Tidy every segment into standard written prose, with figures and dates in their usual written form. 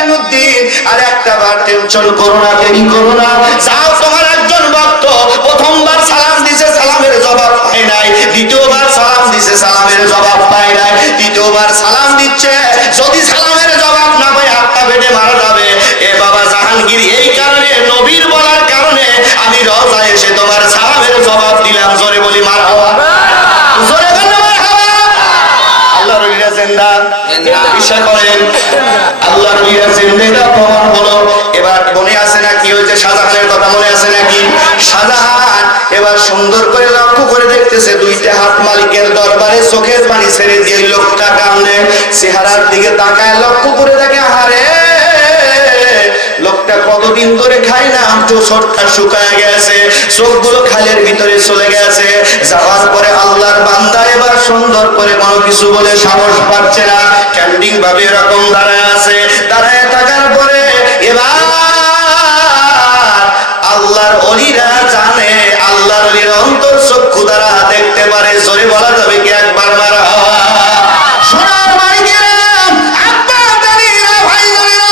মাইনুদ্দিন আর একটা বার টেনশন করো না, দেরি করো না, যাও তোমার একজন ভক্ত প্রথমবার সালাম দিছে, সালামের জবাব পায় নাই, দ্বিতীয়বার সালাম দিছে, সালামের জবাব পায় নাই, তৃতীয়বার সালাম দিচ্ছে, যদি সালামের জবাব না পায় হাতটা বেটে মারা যাবে। এ বাবা জাহাঙ্গীর, এই কারণে নবীর বলার কারণে আমি রওজায় এসে তোমার সালামের জবাব দিলাম। জোরে বলি মারহাবা, জোরে বলি মারহাবা। আল্লাহর ওলিরা জিন্দা, বিশ্বাস করেন আল্লাহর ওলিরা জিন্দা, এটা প্রমাণ হলো। এবার মনে আছে নাকি ওই যে শাহজাহানের কথা মনে আছে নাকি? শাহজাহান এবার সুন্দর করে লক্ষ্য করে দেখতেছে, দুইটা হাত মালিকের দরবারে, চোখের পানি ছেড়ে দিয়ে লোকটা কান্দে, চেহারার দিকে তাকায় লক্ষ্য করে দেখে, আহারে লোকটা কতদিন ধরে খায় না, চোখটা শুকায় গেছে, চোখগুলো খালের ভিতরে চলে গেছে। যাওয়ার পরে আল্লাহর বান্দা এবার সুন্দর করে কোনো কিছু বলে সাহস পাচ্ছে না, ক্যান্ডিং ভাবে এরকম দাঁড়ায় আছে। দাঁড়ায় থাকার পরে এবার আল্লাহর ওলিরা জানে, আল্লাহর ওলির অন্তর চক্ষু দ্বারা দেখতে পারে। জোরে বলা যাবে কি একবার মারহাবা? সোনার মাইকেরা, আব্বা দাদিরা, ভাই বোনেরা,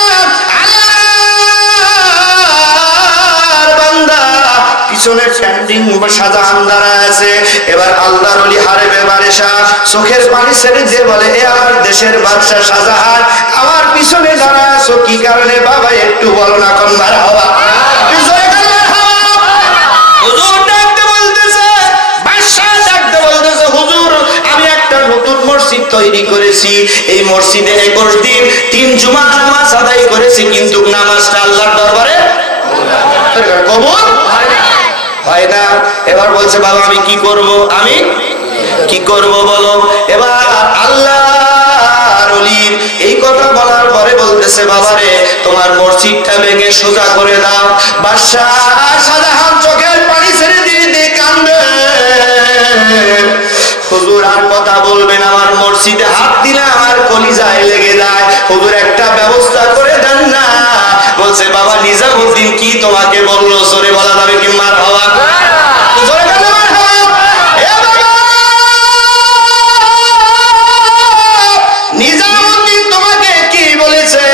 আল্লাহর বান্দা পিছনে স্ট্যান্ডিং শাহজাহান দাঁড়ায় আছে। এবার আল্লাহর ওলি হারেবে বারেশা চোখের পানি ছেড়ে দিয়ে বলে, এ আমার দেশের বাদশা শাহজাহান, আমার পিছনে দাঁড়ায় আছো কি কারণে বাবা, একটু বলো না। কোন মারহাবা? হুজুর ডাকতে বলতেছে, বাদশা ডাকতে বলতেছে, হুজুর আমি একটা নতুন মসজিদ তৈরি করেছি, এই মসজিদে 21 দিন 3 জুমা নামাজ আদায় করেছি, কিন্তু নামাজটা আল্লাহর দরবারে কবুল হয় না। এবার বলছে, বাবা আমি কি করব, আমি কি করব বলো। এবার আল্লাহর ওলির এই কথা বলার পরে বলতেছে, বাবারে তোমার মসজিদটা ভেঙে সোজা করে দাও। বাদশা শাহজাহান চোখের পানি ছেড়ে দিয়ে দিয়ে কান্দে, হুজুর আর কথা বলবেন, আমার মসজিদে হাত দিলে আমার কলিজায় লেগে যায়, হুজুর একটা ব্যবস্থা করে দেন না। বলছে, বাবা নিজামউদ্দিন কি তোমাকে বললো? জোরে বলা যাবে কি মারহাবা? জোরে বলা মারহাবা। এ বাবা নিজামউদ্দিন তোমাকে কি বলেছে?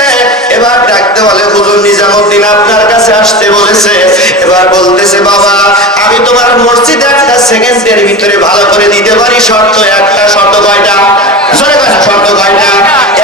এবার ডাকতে বলে, হুজুর নিজামউদ্দিন আপনার কাছে আসতে বলেছে। এবার বলতেছে, বাবা আমি তোমার মসজিদে একটা সেকেন্ডের ভিতরে ভালো করে দিতে পারি, শর্ত একটা। শর্ত কয়টা? জোরে কথা, শর্ত কয়টা?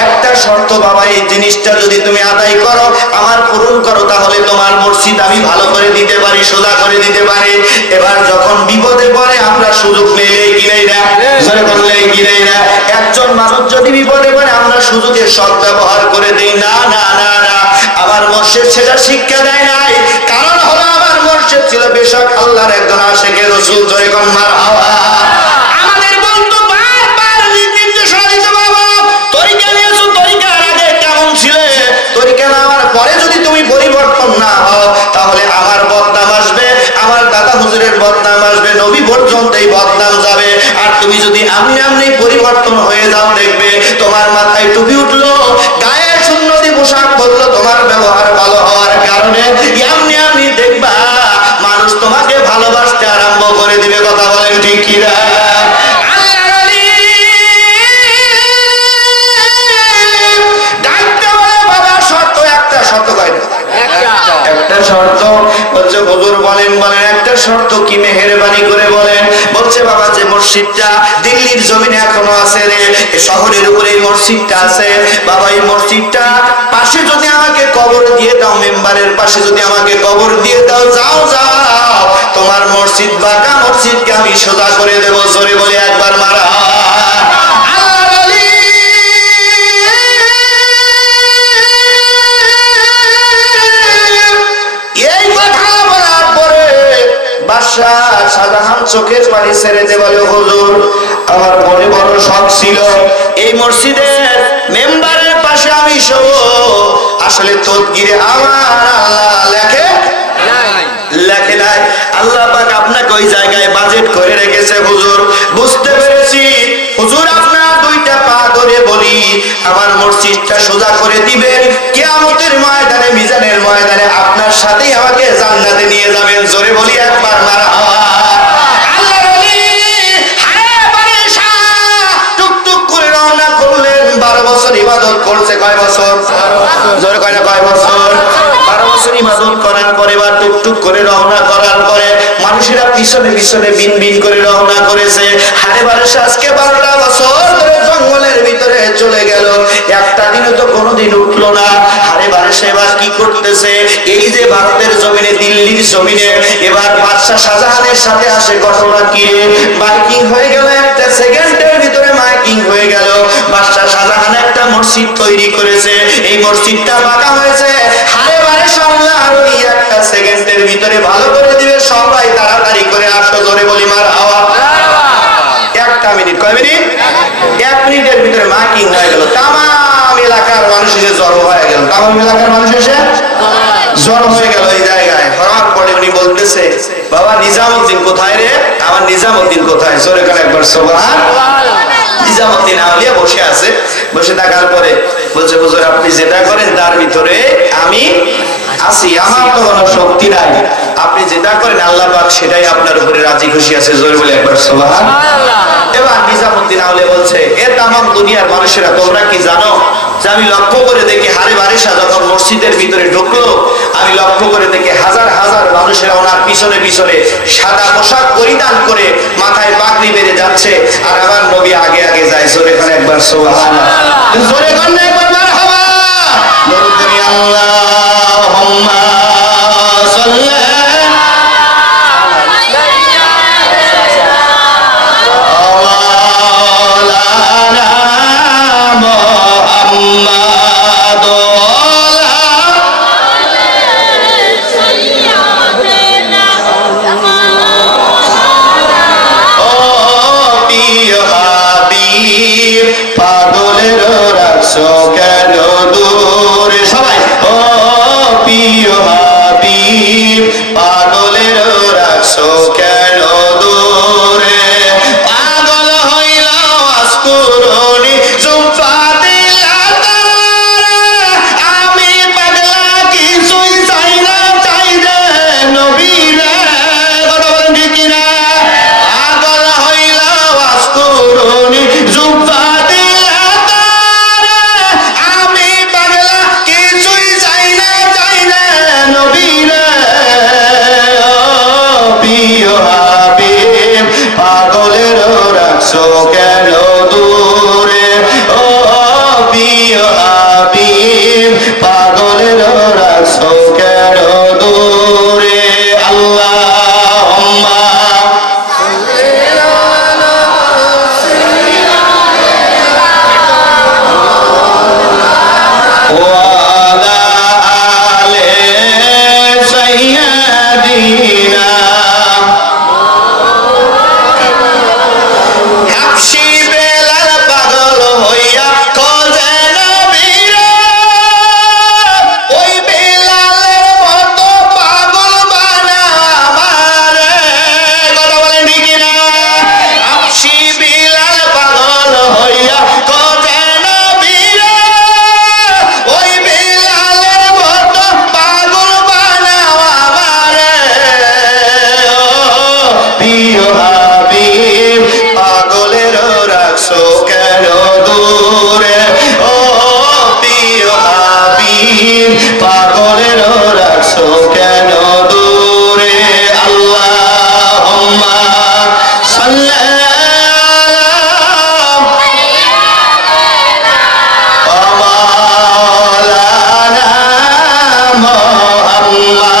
একটা শর্ত বাবা, এই জিনিসটা যদি তুমি আদায় করো, আমার পূরণ করো, তাহলে তোমার মসজিদ আমি ভালো করে দিতে পারি, সোজা করে দিতে পারি। এবার যখন বিপদে পড়ে আমরা সুযোগ নেই কি নেই না? জোরে বললে কি নেই না? একজন মানুষ যদি বিপদে পড়ে আমরা সুযোগের সদ্ব্যবহার করে দিই না। না না না, আমার মসজিদ সেটা শিক্ষা দেয় নাই। কারণ হলো আমার মসজিদ ছিল বেশক আল্লাহর একজন আশিকে রাসূল। জোরে কোন মারহাবা। আমাদের বন্ধু বারবার নির্দেশনা দিতে, বাবা তরিকা নিয়েছো, তরিকার আগে কেমন ছিলে, তরিকা নেওয়ার পরে যদি তুমি পরিবর্তন না হও তাহলে আমার বদনাম আসবে, আমার দাদা হুজুরের বদনাম আসবে, নবী পর্যন্ত এই বদনাম যাবে। আর তুমি যদি আমনি আমনি পরিবর্তন হয়ে যাও, দেখবে তোমার মাথায় টুপি উঠলো, গায়ে সুন্নতি পোশাক পরলো, তোমার ব্যবহার ভালো হওয়ার কারণে আমনি আমনি দেখবা মানুষ তোমাকে ভালোবাসতে আরম্ভ করে দিবে। কথা বলেন ঠিক কি না? একটা শর্ত বলছে, হুজুর বলেন বলেন একটা শর্ত কি? মেহেরবানি করে বলেন। বলছে, বাবা যে মসজিদটা দিল্লির জমিনে এখনো আছে রে, শহরের উপরে এই মসজিদটা আছে, বাবা এই মসজিদটা পাশে যদি আমাকে কবর দিয়ে দাও, মেম্বারের পাশে যদি আমাকে কবর দিয়ে দাও, যাও যাও তোমার মসজিদ বাঁকা মসজিদকে আমি সোজা করে দেবো। জোরে বলে একবার মারা। শাহজাহান চোখের পানি ছেড়ে দিয়ে বলে, হুজুর আমার মনে বড় শখ ছিল এই মসজিদের মেম্বারের পাশে আমি শোব। আসলে তদগিরে আমার আল্লাহ লেখে নাই, আল্লাহ পাক আপনাকে ওই জায়গায় বাজেট করে রেখেছে। হুজুর বুঝতে পেরেছি, হুজুর আপনার দুইটা পা ধরে বলি, আমার মসজিদটা সোজা করে দিবেন, কিয়ামতের ময়দানে, মিজানের ময়দানে আপনার সাথেই আমাকে জান্নাতে নিয়ে যাবেন। জোরে বলি একবার মারহাবা। আল্লাহর ওলি হায় বারেশা টুকটুক করে রওনা করলেন। 12 বছর বছর ইবাদত করছে কয় বছর? জোরে কয় না কয় বছর? 12 বছর ইবাদত করার পরে বা টুকটুক করে রওনা করার পরে মানুষেরা পিছনে পিছনে বিন বিন করে রওনা করেছে। হারে বারসে আজকে 12টা বছর ধরে জঙ্গলের ভিতরে চলে গেল, একটা দিনও তো কোনোদিন উঠলো না। হারে বারসে এবার কি করতেছে? এই যে ভারতের জমিনে, দিল্লির জমিনে এবার বাদশা শাহজাহানের সাথে আসে ঘটনা কি? মাইকিং হয়ে গেল, একটা সেকেন্ডের ভিতরে মাইকিং হয়ে গেল। বাদশা শাহজাহান একটা মসজিদ তৈরি করেছে, এই মসজিদটা বাঁকা হয়েছে। হারে বারসে আল্লাহ আর ওই একটা সেকেন্ডের ভিতরে ভালো করে দিবে, সবাই তাড়াতাড়ি করে আসো, জোরে বলি মার হাওয়া। একটা মিনিট, কয় মিনিট? 1 মিনিটের ভিতরে মাইকিং হয়ে গেল, তাম এলাকার মানুষ এসে জড়ো হয়ে গেল, তাম এলাকার মানুষ এসে জড়ো হয়ে গেল এই জায়গায়। হওয়ার পরে উনি বলতেছে, বাবা নিজামউদ্দিন কোথায় রে? আমার নিজামউদ্দিন কোথায়? জোরে করে একবার সুবহানাল্লাহ। নিজামউদ্দিন আউলিয়া বসে আছে, বসে থাকার পরে বলছে, হুজুর আপনি যেটা করেন তার ভিতরে আমি আছি, আমার তো কোনো শক্তি নাই, আপনি যেটা করেন আল্লাহ পাক সেটাই আপনার উপরে রাজি খুশি আছে, জোরে বলে একবার সুবহানাল্লাহ। এবার নিজামউদ্দিন আউলিয়া বলছে, এ তামাম দুনিয়ার মানুষেরা তোমরা কি জানো যে আমি লক্ষ্য করে দেখি হারে বারিশা যখন মসজিদের ভিতরে ঢুকলো, আমি লক্ষ্য করে দেখি হাজার হাজার মানুষেরা ওনার পিছনে পিছনে সাদা পোশাক পরিধান করে মাথায় পাগড়ি বেঁধে যাচ্ছে, আর আমার নবী আগে আগে যায়। জোরে করে একবার সুবহানাল্লাহ, জোরে করে একবার মারহাবা। দরুদ পড়ি আল্লাহুম্মা সাল্লি পাগলের রাখছো কেন দূরে? সবাই ও প্রিয় হাবিব, পাগলের রাখছো কেন দূরে? পাগল হইল আসকুরনি জুফা দিলা তারে, আমি পাগলা কিছুই চাই না, চাই রে নবী রে। কথা বলেন ঠিক কিনা? পাগল হইল আসকুরনি জুফা পাগলের রাখছো কেন দূরে? ও প্রিয় হাবিব, পাগলের রাখছো কেন দূরে? আল্লাহুম্মা ওয়া আলা আলি সাইয়্যিদিনা। পাগলের রাখছো কেন দূরে? আল্লাহুম্মা সাল্লি আলা মাওলানা মুহাম্মাদ।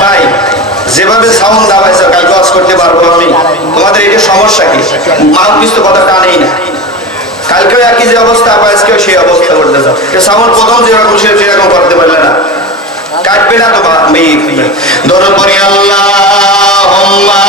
ভাই যেভাবে সাউন্ড দাবাইছে কালকে ওয়াজ করতে পারবো আমি? তোমাদের এটা সমস্যা কি? মাউথপিস তো কথা টানেই না। কালকেও একই যে অবস্থা, আজকেও সেই অবস্থা করতে চাও। সাউন্ড প্রথম যেরকম সেরকম করতে পারলে না, কাটবে না তো। দরুদ পড়ি আল্লাহুম্মা